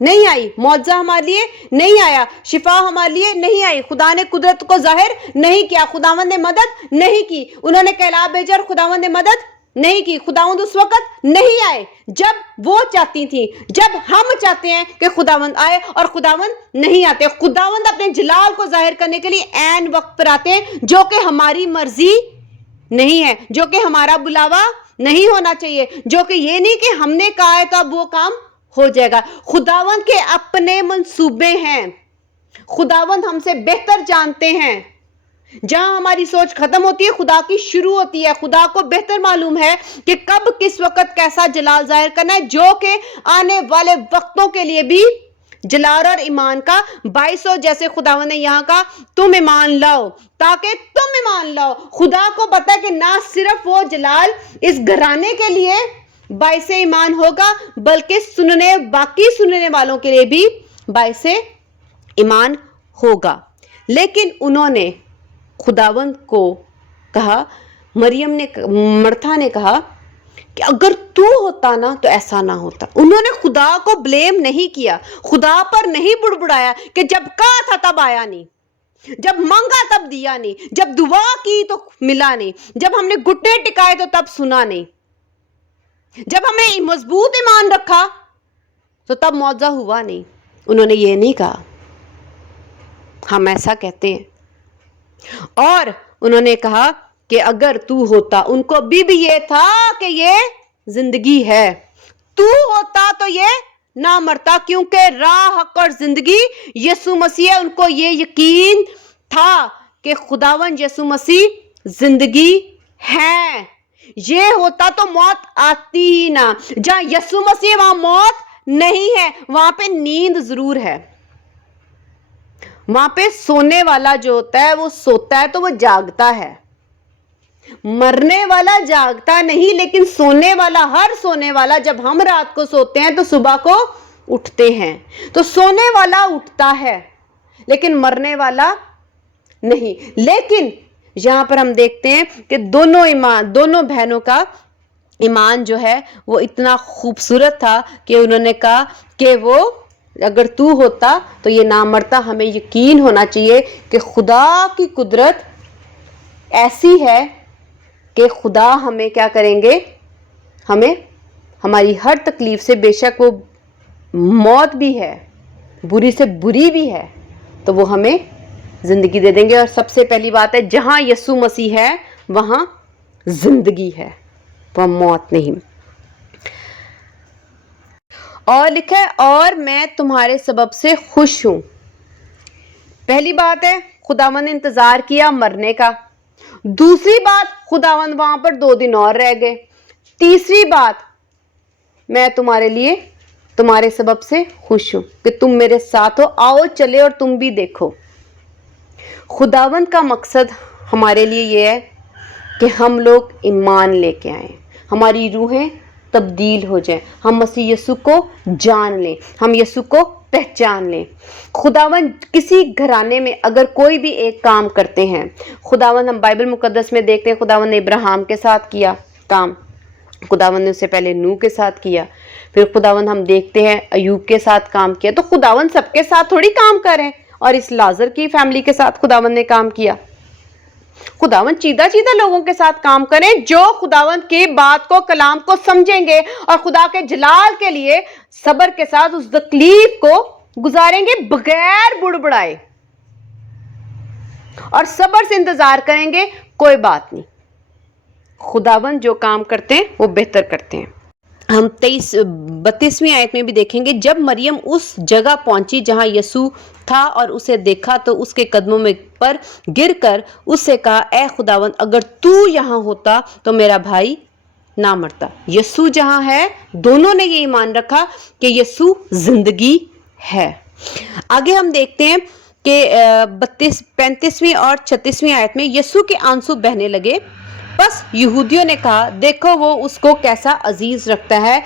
नहीं आई, मुआवजा हमारे लिए नहीं आया, शिफा हमारे लिए नहीं आई, खुदा ने कुदरत को जाहिर नहीं किया, खुदावंद ने मदद नहीं की, उन्होंने कहला भेजा और खुदावंद ने मदद नहीं की। खुदावंद उस वक्त नहीं आए जब वो चाहती थी। जब हम चाहते हैं कि खुदावंद आए और खुदावंद नहीं आते। खुदावंद अपने जलाल को जाहिर करने के लिए ऐन वक्त पर आते हैं, जो कि हमारी मर्जी नहीं है, जो कि हमारा बुलावा नहीं होना चाहिए, जो कि ये नहीं कि हमने कहा है तो अब वो काम हो जाएगा। खुदावंद के अपने मंसूबे हैं। खुदावंद हमसे बेहतर जानते हैं। जहां हमारी सोच खत्म होती है, खुदा की शुरू होती है। खुदा को बेहतर मालूम है कि कब किस वक्त कैसा जलाल जाहिर करना है, जो कि आने वाले वक्तों के लिए भी जलाल और ईमान का बाइस हो। जैसे खुदावंद ने यहाँ कहा, तुम ईमान लाओ, ताकि तुम ईमान लाओ। खुदा को पता है कि ना सिर्फ वो जलाल इस घराने के लिए बाइस ईमान होगा, बल्कि बाकी सुनने वालों के लिए भी बाइस ईमान होगा। लेकिन उन्होंने खुदावंद को कहा, मर्था ने कहा कि अगर तू होता ना तो ऐसा ना होता। उन्होंने खुदा को ब्लेम नहीं किया, खुदा पर नहीं बुड़बुड़ाया कि जब कहा था तब आया नहीं, जब मांगा तब दिया नहीं, जब दुआ की तो मिला नहीं, जब हमने घुटने टिकाए तो तब सुना नहीं, जब हमें मजबूत ईमान रखा तो तब मौजा हुआ नहीं। उन्होंने ये नहीं कहा। हम ऐसा कहते हैं। और उन्होंने कहा कि अगर तू होता, उनको अभी भी ये था कि ये जिंदगी है, तू होता तो ये ना मरता, क्योंकि राह, हक और जिंदगी यीशु मसीह है। उनको ये यकीन था کہ खुदावन यसु मसीह जिंदगी है। ये होता तो मौत आती ही ना। जहां यसु मसीह वहां मौत नहीं है, वहां पे नींद जरूर है। वहां पे सोने वाला जो होता है वो सोता है तो वो जागता है। मरने वाला जागता नहीं, लेकिन सोने वाला, हर सोने वाला, जब हम रात को सोते हैं तो सुबह को उठते हैं। तो सोने वाला उठता है लेकिन मरने वाला नहीं। लेकिन यहां पर हम देखते हैं कि दोनों बहनों का ईमान जो है वो इतना खूबसूरत था कि उन्होंने कहा कि वो अगर तू होता तो ये ना मरता। हमें यकीन होना चाहिए कि खुदा की कुदरत ऐसी है कि खुदा हमें क्या करेंगे, हमें हमारी हर तकलीफ से, बेशक वो मौत भी है, बुरी से बुरी भी है, तो वो हमें जिंदगी दे देंगे। और सबसे पहली बात है, जहां यसु मसीह है वहां जिंदगी है, वह मौत नहीं। और लिखा है, और मैं तुम्हारे सबब से खुश हूं। पहली बात है, खुदावन ने इंतजार किया मरने का। दूसरी बात, खुदावन वहां पर 2 दिन और रह गए। तीसरी बात, मैं तुम्हारे लिए, तुम्हारे सबब से खुश हूं कि तुम मेरे साथ हो, आओ चले और तुम भी देखो। खुदावन का मकसद हमारे लिए ये है कि हम लोग ईमान लेके आए, हमारी रूहें तब्दील हो जाएं, हम मसीह यीशु को जान लें, हम यीशु को पहचान लें। खुदावन किसी घराने में अगर कोई भी एक काम करते हैं, खुदावन, हम बाइबल मुकद्दस में देखते हैं, खुदावन ने इब्राहिम के साथ किया काम, खुदावन ने उससे पहले नूह के साथ किया, फिर खुदावन हम देखते हैं अयूब के साथ काम किया। तो खुदावन सबके साथ थोड़ी काम करें, और इस लाजर की फैमिली के साथ खुदावन ने काम किया। खुदावन चीदा लोगों के साथ काम करें जो खुदावन की बात को, कलाम को समझेंगे और खुदा के जलाल के लिए सब्र के साथ उस तकलीफ को गुजारेंगे बगैर बुड़बुड़ाए, और सब्र से इंतजार करेंगे। कोई बात नहीं, खुदावन जो काम करते हैं वो बेहतर करते हैं। हम 32वीं आयत में भी देखेंगे, जब मरियम उस जगह पहुंची जहां यसू था और उसे देखा तो उसके कदमों में पर गिरकर उससे कहा, ए खुदावन, अगर तू यहां होता तो मेरा भाई ना मरता। यसू जहां है, दोनों ने ये ईमान रखा कि यसू जिंदगी है। आगे हम देखते हैं कि 35वीं और 36वीं आयत में यसू के आंसू बहने लगे। बस यहूदियों ने कहा, देखो वो उसको कैसा अजीज रखता है।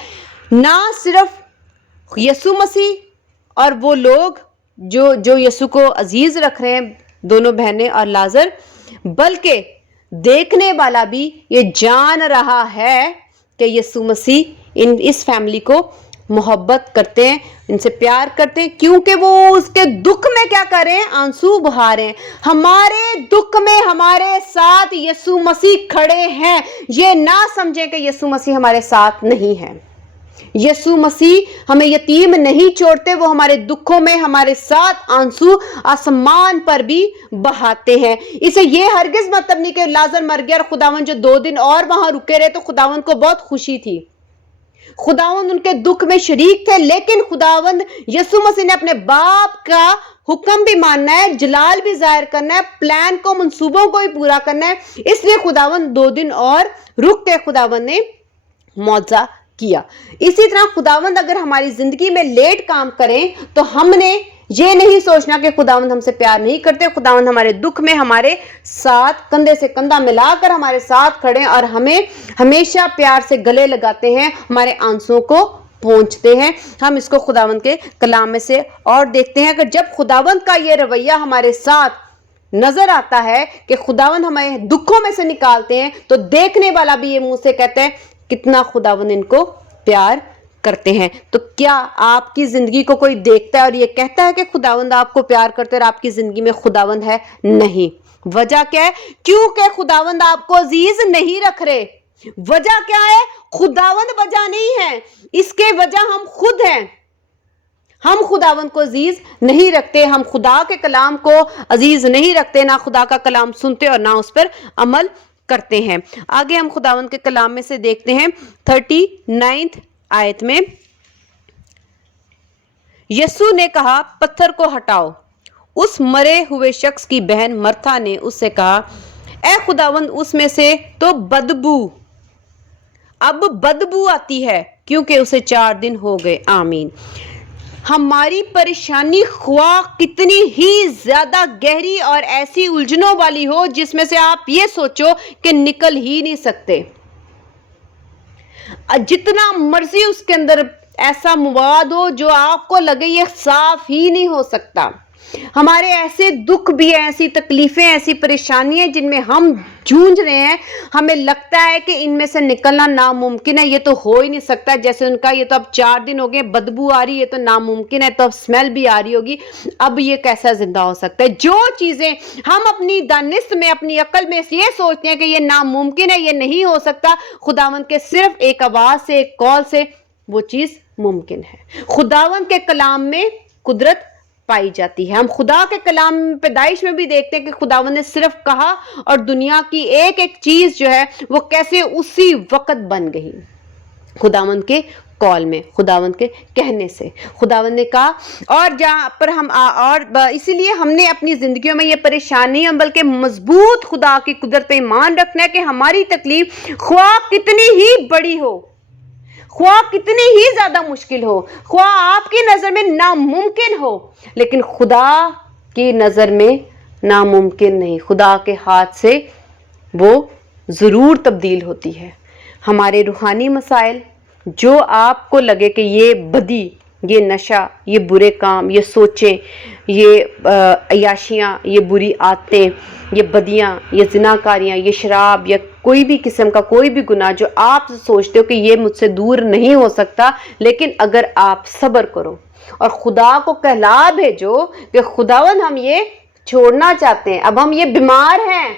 ना सिर्फ यसु मसीह और वो लोग जो यसु को अजीज रख रहे हैं, दोनों बहनें और लाजर, बल्कि देखने वाला भी ये जान रहा है कि यसु मसीह इस फैमिली को मोहब्बत करते हैं, इनसे प्यार करते हैं, क्योंकि वो उसके दुख में क्या करें, आंसू बहा रहे हैं। हमारे दुख में हमारे साथ यसु मसीह खड़े हैं। ये ना समझें कि यसु मसीह हमारे साथ नहीं है। यसु मसीह हमें यतीम नहीं छोड़ते, वो हमारे दुखों में हमारे साथ आंसू आसमान पर भी बहाते हैं। इसे ये हरगिज मतलब नहीं कि लाजर मर गया और खुदावन जो 2 दिन और वहां रुके रहे तो खुदावन को बहुत खुशी थी, खुदावंद उनके दुख में शरीक थे, लेकिन खुदावंद यसु मसीह ने अपने बाप का हुक्म भी मानना है, जलाल भी जाहिर करना है, प्लान को, मंसूबों को भी पूरा करना है, इसलिए खुदावंद 2 दिन और रुक के खुदावंद ने मौजा किया। इसी तरह खुदावंद अगर हमारी जिंदगी में लेट काम करें तो हमने ये नहीं सोचना कि खुदावंद हमसे प्यार नहीं करते। खुदावंद हमारे दुख में हमारे साथ कंधे से कंधा मिलाकर हमारे साथ खड़े और हमें हमेशा प्यार से गले लगाते हैं, हमारे आंसुओं को पहुंचते हैं। हम इसको खुदावंद के कलाम में से और देखते हैं कि जब खुदावंद का ये रवैया हमारे साथ नजर आता है कि खुदावंद हमें दुखों में से निकालते हैं, तो देखने वाला भी ये मुंह से कहते हैं कितना खुदावंद इनको प्यार करते हैं। तो क्या आपकी जिंदगी को कोई देखता है और ये कहता है कि खुदावंद आपको प्यार करते और आपकी जिंदगी में खुदावंद है? नहीं। वजह क्या है? क्योंकि खुदावंद आपको अजीज नहीं रख रहे। वजह क्या है? खुदावंद वजह नहीं है, इसके वजह हम खुद हैं। हम खुदावंद को अजीज नहीं रखते, हम खुदा के कलाम को अजीज नहीं रखते, ना खुदा का कलाम सुनते और ना उस पर अमल करते हैं। आगे हम खुदावंद के कलाम में से देखते हैं 39 आयत में, यसू ने कहा पत्थर को हटाओ। उस मरे हुए शख्स की बहन मर्था ने उससे कहा, ए खुदावंद, उसमें से तो अब बदबू आती है, क्योंकि उसे 4 दिन हो गए। आमीन। हमारी परेशानी ख्वाह कितनी ही ज्यादा गहरी और ऐसी उलझनों वाली हो जिसमें से आप ये सोचो कि निकल ही नहीं सकते, जितना मर्जी उसके अंदर ऐसा मवाद हो जो आपको लगे ये साफ ही नहीं हो सकता। हमारे ऐसे दुख भी हैं, ऐसी तकलीफें, ऐसी परेशानियां जिनमें हम जूझ रहे हैं, हमें लगता है कि इनमें से निकलना नामुमकिन है, ये तो हो ही नहीं सकता। जैसे उनका ये तो अब 4 दिन हो गए, बदबू आ रही है, तो नामुमकिन है, तो अब स्मेल भी आ रही होगी, अब ये कैसा जिंदा हो सकता है। जो चीजें हम अपनी दानिश में, अपनी अक्ल में ये सोचते हैं कि ये नामुमकिन है, ये नहीं हो सकता, खुदावंद के सिर्फ एक आवाज से, एक कॉल से वो चीज मुमकिन है। खुदावंद के कलाम में कुदरत पाई जाती है। हम खुदा के कलाम पैदाइश में भी देखते हैं कि खुदावंद ने सिर्फ कहा और दुनिया की एक एक चीज जो है वो कैसे उसी वक्त बन गई, खुदावंद के कॉल में, खुदावंद के कहने से। खुदावंद ने कहा, और जहां पर हम और इसीलिए हमने अपनी जिंदगियों में ये परेशानी, बल्कि मजबूत खुदा की कुदरत पे ईमान रखना है कि हमारी तकलीफ ख्वाह कितनी ही बड़ी हो, ख्वाह कितनी ही ज्यादा मुश्किल हो, ख्वाह आपकी नजर में नामुमकिन हो, लेकिन खुदा की नजर में नामुमकिन नहीं, खुदा के हाथ से वो जरूर तब्दील होती है। हमारे रूहानी मसाइल, जो आपको लगे कि ये बदी, ये नशा, ये बुरे काम, ये सोचें, ये अयाशियाँ, ये बुरी आदतें, ये बदियाँ, ये जिनाकारियाँ, ये शराब, या कोई भी किस्म का कोई भी गुनाह जो आप सोचते हो कि ये मुझसे दूर नहीं हो सकता, लेकिन अगर आप सब्र करो और खुदा को कहला भेजो कि खुदावन हम ये छोड़ना चाहते हैं, अब हम ये बीमार हैं,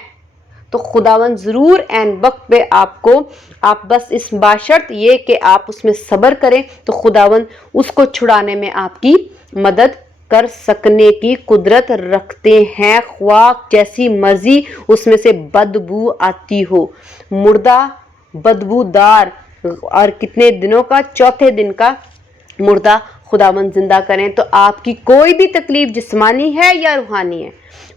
तो खुदावन जरूर एन वक्त पे आपको, आप बस इस बाशर्त ये कि आप उसमें सब्र करें, तो खुदावन उसको छुड़ाने में आपकी मदद कर सकने की कुदरत रखते हैं, ख्वाह जैसी मर्जी उसमें से बदबू आती हो। मुर्दा बदबूदार, और कितने दिनों का, चौथे दिन का मुर्दा खुदावन जिंदा करें। तो आपकी कोई भी तकलीफ जिस्मानी है या रूहानी है,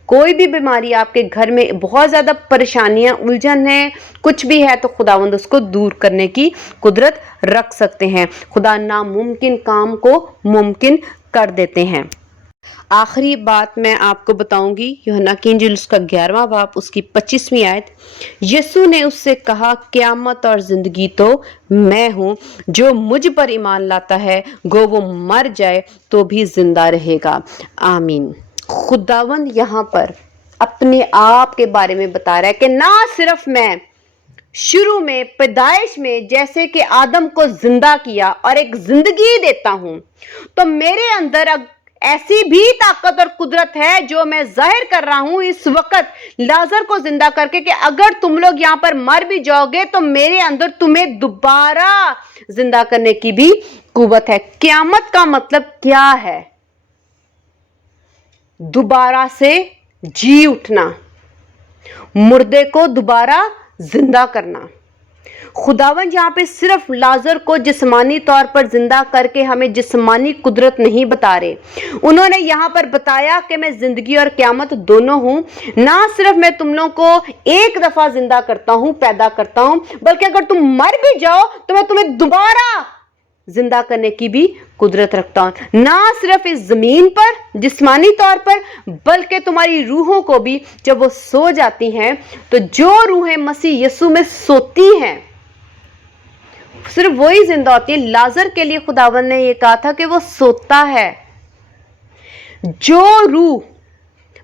कोई भी बीमारी, आपके घर में बहुत ज़्यादा परेशानियां, उलझन है, कुछ भी है, तो खुदावंद उसको दूर करने की कुदरत रख सकते हैं। खुदा नामुमकिन काम को मुमकिन कर देते हैं। आखिरी बात मैं आपको बताऊंगी, यूहन्ना की इंजील उसका 11वां बाब उसकी 25वीं आयत। यीशु ने उससे कहा, क़यामत और जिंदगी तो मैं हूँ, जो मुझ पर ईमान लाता है गो वो मर जाए तो भी जिंदा रहेगा। आमीन। खुदावंद यहाँ पर अपने आप के बारे में बता रहा है कि ना सिर्फ मैं शुरू में पैदाइश में जैसे कि आदम को जिंदा किया और एक जिंदगी देता हूं, तो मेरे अंदर ऐसी भी ताकत और कुदरत है जो मैं जाहिर कर रहा हूं इस वक्त लाजर को जिंदा करके, कि अगर तुम लोग यहां पर मर भी जाओगे तो मेरे अंदर तुम्हें दोबारा जिंदा करने की भी कुव्वत है। क़यामत का मतलब क्या है? दोबारा से जी उठना, मुर्दे को दोबारा जिंदा करना। खुदावन यहाँ पे सिर्फ लाजर को जिस्मानी तौर पर जिंदा करके हमें जिस्मानी कुदरत नहीं बता रहे, उन्होंने यहाँ पर बताया कि मैं जिंदगी और क़यामत दोनों हूँ। ना सिर्फ मैं तुम लोगों को एक दफा जिंदा करता हूँ, पैदा करता हूँ, बल्कि अगर तुम मर भी जाओ तो मैं तुम्हें दोबारा जिंदा करने की भी कुदरत रखता हूं। ना सिर्फ इस जमीन पर जिस्मानी तौर पर, बल्कि तुम्हारी रूहों को भी, जब वो सो जाती हैं, तो जो रूहें मसीह यीशु में सोती हैं सिर्फ वही जिंदा होती है। लाजर के लिए खुदावन ने यह कहा था कि वो सोता है। जो रूह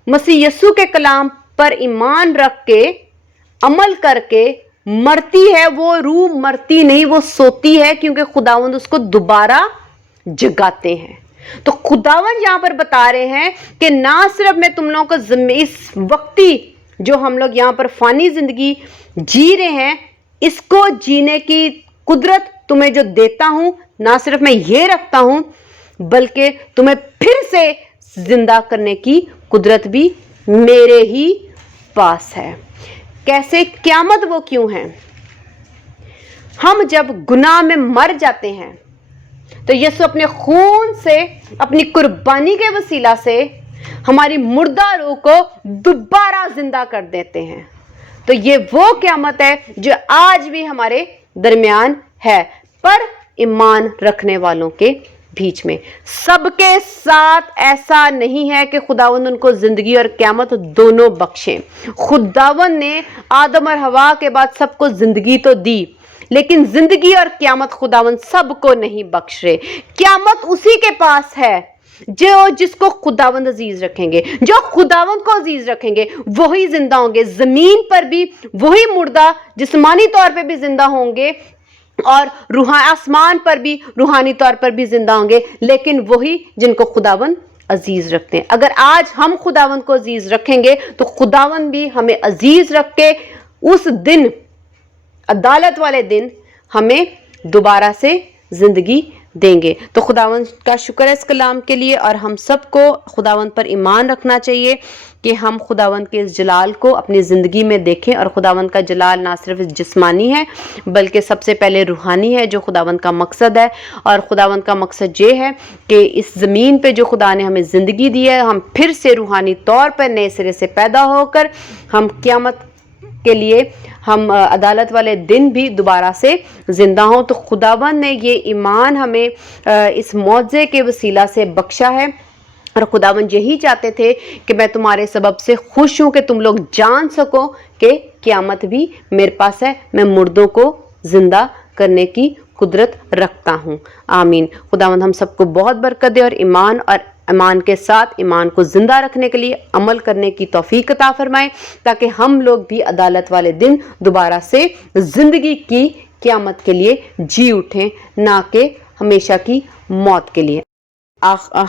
मसीह यीशु के कलाम पर ईमान रख के अमल करके मरती है, वो रूह मरती नहीं, वो सोती है, क्योंकि खुदावंद उसको दोबारा जगाते हैं। तो खुदावंद यहां पर बता रहे हैं कि ना सिर्फ मैं तुम लोगों को इस वक्ती जो हम लोग यहां पर फानी जिंदगी जी रहे हैं, इसको जीने की कुदरत तुम्हें जो देता हूं, ना सिर्फ मैं ये रखता हूं, बल्कि तुम्हें फिर से जिंदा करने की कुदरत भी मेरे ही पास है। कैसे? क़यामत वो क्यों है? हम जब गुनाह में मर जाते हैं तो यीशु अपने खून से, अपनी कुर्बानी के वसीला से हमारी मुर्दा रूह को दोबारा जिंदा कर देते हैं। तो ये वो क़यामत है जो आज भी हमारे दरमियान है, पर ईमान रखने वालों के बीच में। सबके साथ ऐसा नहीं है कि खुदावंद उनको जिंदगी और क़यामत दोनों बख्शें। खुदावंद ने आदम और हवा के बाद सबको जिंदगी तो दी, लेकिन जिंदगी और क़यामत खुदावंद सबको नहीं बख्श रहे। क़यामत उसी के पास है जो जिसको खुदावंद अजीज रखेंगे। जो खुदावंद को अजीज रखेंगे वही जिंदा होंगे। जमीन पर भी वही मुर्दा जिस्मानी तौर पे भी जिंदा होंगे और आसमान पर भी रूहानी तौर पर भी जिंदा होंगे, लेकिन वही जिनको खुदावंद अजीज रखते हैं। अगर आज हम खुदावंद को अजीज रखेंगे तो खुदावंद भी हमें अजीज रख के उस दिन, अदालत वाले दिन, हमें दोबारा से जिंदगी देंगे। तो खुदावंद का शुक्र है इस कलाम के लिए, और हम सबको खुदावंद पर ईमान रखना चाहिए कि हम खुदावंद के इस जलाल को अपनी ज़िंदगी में देखें। और खुदावंद का जलाल ना सिर्फ जिस्मानी है बल्कि सबसे पहले रूहानी है, जो खुदावंद का मकसद है। और खुदावंद का मकसद ये है कि इस ज़मीन पे जो खुदा ने हमें ज़िंदगी दी है, हम फिर से रूहानी तौर पर नए सिरे से पैदा होकर हम क़यामत के लिए, हम अदालत वाले दिन भी दोबारा से जिंदा हों। तो खुदावंद ने ये ईमान हमें इस मौजे के वसीला से बख्शा है, और खुदावंद यही चाहते थे कि मैं तुम्हारे सबब से खुश हूँ कि तुम लोग जान सको कि क़यामत भी मेरे पास है, मैं मुर्दों को जिंदा करने की कुदरत रखता हूँ। आमीन। खुदावंद हम सबको बहुत बरकत दे, और ईमान के साथ ईमान को जिंदा रखने के लिए अमल करने की तौफीक अता फरमाए, ताकि हम लोग भी अदालत वाले दिन दोबारा से जिंदगी की क़यामत के लिए जी उठें, ना कि हमेशा की मौत के लिए।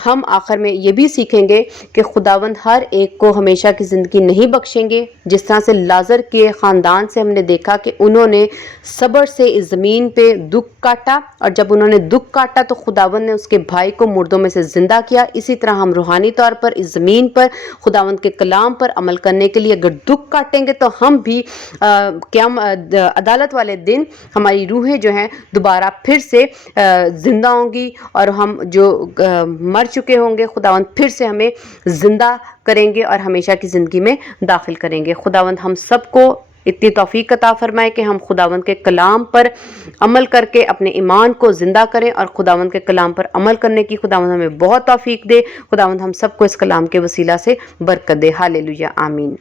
हम आखिर में ये भी सीखेंगे कि खुदावंद हर एक को हमेशा की ज़िंदगी नहीं बख्शेंगे। जिस तरह से लाजर के ख़ानदान से हमने देखा कि उन्होंने सब्र से इस ज़मीन पे दुख काटा, और जब उन्होंने दुख काटा तो खुदावंद ने उसके भाई को मुर्दों में से ज़िंदा किया। इसी तरह हम रूहानी तौर पर इस ज़मीन पर खुदावंद के कलाम पर अमल करने के लिए अगर दुख काटेंगे तो हम भी अदालत वाले दिन हमारी रूहें जो हैं दोबारा फिर से ज़िंदा होंगी, और हम जो मर चुके होंगे खुदावंद फिर से हमें जिंदा करेंगे और हमेशा की ज़िंदगी में दाखिल करेंगे। खुदावंद हम सबको इतनी तौफीक अता फरमाए कि हम खुदावंद के कलाम पर अमल करके अपने ईमान को ज़िंदा करें, और खुदावंद के कलाम पर अमल करने की खुदावंद हमें बहुत तौफीक दे। खुदावंद हम सबको इस कलाम के वसीला से बरकत दे। हालेलुया। आमीन।